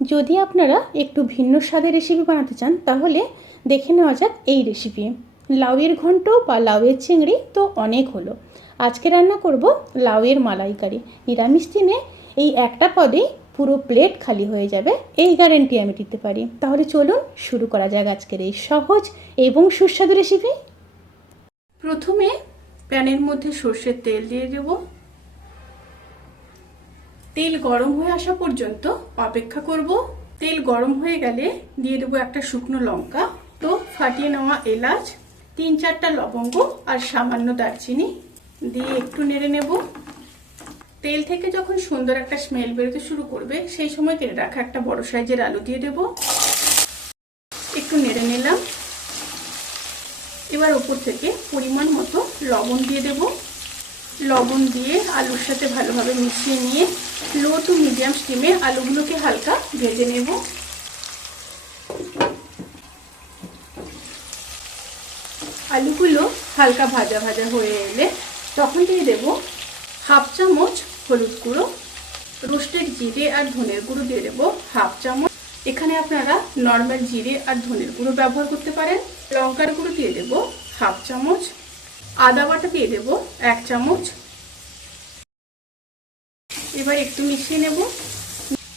যদি আপনারা একটু ভিন্ন স্বাদের রেসিপি বানাতে চান তাহলে দেখে নেওয়া যাক এই রেসিপি। লাউয়ের ঘন্ট বা লাউয়ের চিংড়ি তো অনেক হলো, আজকে রান্না করব লাউয়ের মালাইকারি। নিরামিষ দিনে এই একটা পদেই পুরো প্লেট খালি হয়ে যাবে, এই গ্যারেন্টি আমি দিতে পারি। তাহলে চলুন শুরু করা যাক আজকের এই সহজ এবং সুস্বাদু রেসিপি। প্রথমে প্যানের মধ্যে সর্ষের তেল দিয়ে দেব। তেল গরম হয়ে আসা পর্যন্ত অপেক্ষা করব। তেল গরম হয়ে গেলে দিয়ে দেবো একটা শুকনো লঙ্কা, তো ফাটিয়ে নেওয়া এলাচ, 3-4টা লবঙ্গ আর সামান্য দারচিনি দিয়ে একটু নেড়ে নেব। তেল থেকে যখন সুন্দর একটা স্মেল বেরোতে শুরু করবে সেই সময় কেটে রাখা একটা বড় সাইজের আলু দিয়ে দেব। একটু নেড়ে নিলাম। এবার উপর থেকে পরিমাণ মতো লবণ দিয়ে দেব। লবণ দিয়ে আলুর সাথে ভালোভাবে মিশিয়ে নিয়ে লো টু মিডিয়াম স্টিমে আলুগুলোকে হালকা ভেজে নেব। আলুগুলো হালকা ভাজা ভাজা হয়ে এলে তখন দিয়ে দেব 1/2 চামচ হলুদ গুঁড়ো, রোস্টেড জিরে আর ধনের গুঁড়ো দিয়ে দেবো 1/2 চামচ। এখানে আপনারা নর্মাল জিরে আর ধনের গুঁড়ো ব্যবহার করতে পারেন। লঙ্কার গুঁড়ো দিয়ে দেবো 1/2 চামচ, আদা বাটা দিয়ে দেবো 1 চামচ। এবার একটু মিশিয়ে নেব।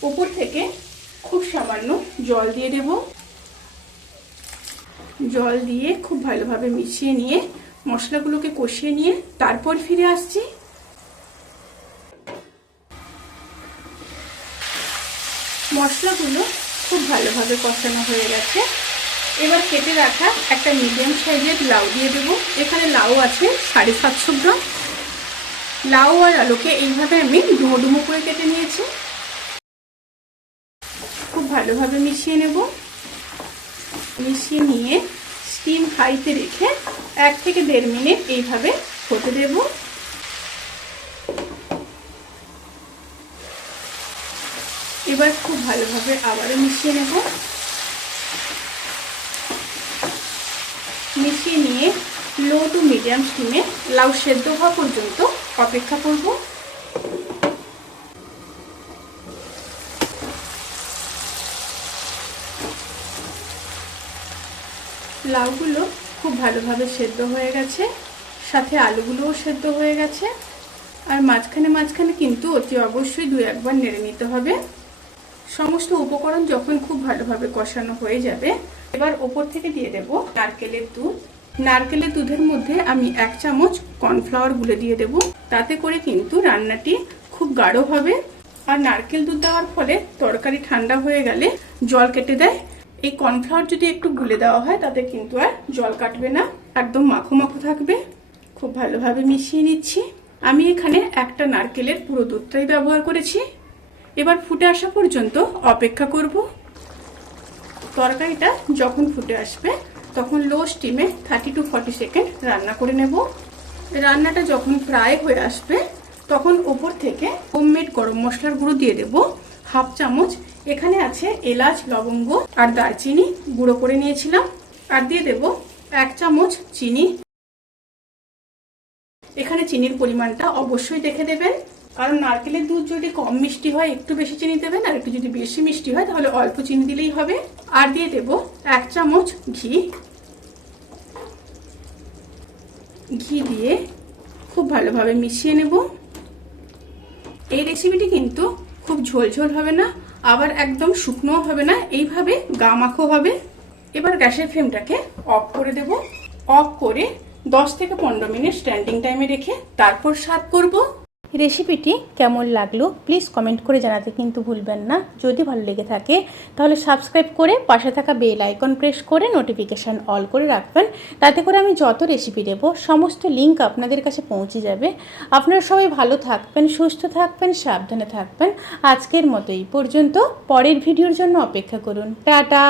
উপর থেকে খুব সামান্য জল দিয়ে দেব। জল দিয়ে খুব ভালোভাবে মিশিয়ে নিয়ে মশলাগুলোকে কষিয়ে নিয়ে তারপর ফিরে আসছি। মশলাগুলো খুব ভালোভাবে কষানো হয়ে গেছে। এবার কেটে রাখা একটা মিডিয়াম সাইজের লাউ দিয়ে দেব। এখানে লাউ আছে 750 গ্রাম। লাউ আর আলুকে এইভাবে আমি ডুমো ডুমো করে কেটে নিয়েছি। খুব ভালোভাবে মিশিয়ে নেব। মিশিয়ে নিয়ে স্টিম হাইতে রেখে 1 থেকে 1.5 মিনিট এইভাবে হতে দেব। এবার খুব ভালোভাবে আবারও মিশিয়ে নেব। মিশিয়ে নিয়ে লো টু মিডিয়াম স্টিমে লাউ সেদ্ধ হওয়া পর্যন্ত অপেক্ষা করব। লাউগুলো খুব ভালোভাবে সেদ্ধ হয়ে গেছে, সাথে আলুগুলোও সেদ্ধ হয়ে গেছে। আর মাঝখানে মাঝখানে কিন্তু অতি অবশ্যই 2-1 বার নেড়ে নিতে হবে। সমস্ত উপকরণ যখন খুব ভালোভাবে কষানো হয়ে যাবে এবার ওপর থেকে দিয়ে দেব নারকেলের দুধ। নারকেলের দুধের মধ্যে আমি 1 চামচ কর্নফ্লাওয়ার গুলে দিয়ে দেব। তাতে করে কিন্তু রান্নাটি খুব গাঢ় হবে। আর নারকেল দুধ দেওয়ার ফলে তরকারি ঠান্ডা হয়ে গেলে জল কেটে দেয়। এই কর্নফ্লাওয়ার যদি একটু গুলে দেওয়া হয় তাতে কিন্তু আর জল কাটবে না, একদম মাখো মাখো থাকবে। খুব ভালোভাবে মিশিয়ে নিচ্ছি। আমি এখানে একটা নারকেলের পুরো দুধটাই ব্যবহার করেছি। এবার ফুটে আসা পর্যন্ত অপেক্ষা করব। তরকারিটা যখন ফুটে আসবে তখন লো স্টিমে 30 to 40 সেকেন্ড রান্না করে নেব। রান্নাটা যখন প্রায় হয়ে আসবে তখন ওপর থেকে হোমমেড গরম মশলার গুঁড়ো দিয়ে দেব 1/2 চামচ। এখানে আছে এলাচ, লবঙ্গ আর দারচিনি গুঁড়ো করে নিয়েছিলাম। আর দিয়ে দেব 1 চামচ চিনি। এখানে চিনির পরিমাণটা অবশ্যই দেখে দেবেন, কারণ নারকেলের দুধ যদি কম মিষ্টি হয় একটু বেশি চিনি দেবেন, আর একটু যদি বেশি মিষ্টি হয় তাহলে অল্প চিনি দিলেই হবে। আর দিয়ে দেব 1 চামচ ঘি। ঘি দিয়ে খুব ভালোভাবে মিশিয়ে নেব। এই রেসিপিটি কিন্তু খুব ঝোলঝোল হবে না, আবার একদম শুকনোও হবে না, এইভাবে গা মাখো হবে। এবার গ্যাসের ফ্লেমটাকে অফ করে দেব। অফ করে 10 থেকে 15 মিনিট স্ট্যান্ডিং টাইমে রেখে তারপর সার্ভ করব। রেসিপিটি কেমন লাগলো প্লিজ কমেন্ট করে জানাতে কিন্তু ভুলবেন না। যদি ভালো লেগে থাকে তাহলে সাবস্ক্রাইব করে পাশে থাকা বেল আইকন প্রেস করে নোটিফিকেশান অল করে রাখবেন। তাতে করে আমি যত রেসিপি দেব সমস্ত লিঙ্ক আপনাদের কাছে পৌঁছে যাবে। আপনারা সবাই ভালো থাকবেন, সুস্থ থাকবেন, সাবধানে থাকবেন। আজকের মতো এই পর্যন্ত। পরের ভিডিওর জন্য অপেক্ষা করুন। টাটা।